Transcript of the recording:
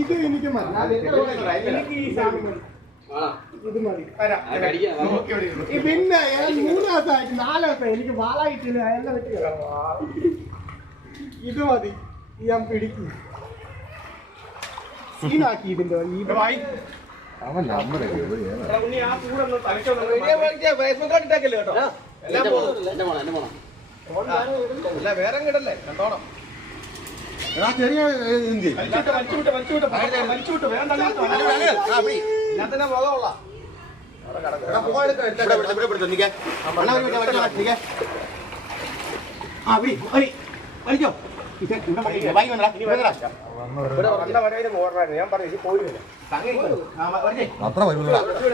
ഇത് എനിക്ക് പിന്നെ 3 ദിവസമായിട്ട് 4 ദിവസം എനിക്ക് വാളായിട്ടില്ല എല്ലാം വെച്ച് ഇത് മതി ഞാൻ പിടിക്കും സീനാക്കി ഇതിന്റെ വേറെ കിടല്ലേ കണ്ടോണം ചെറിയ ഞാൻ പറഞ്ഞു പോയില്ല അത്ര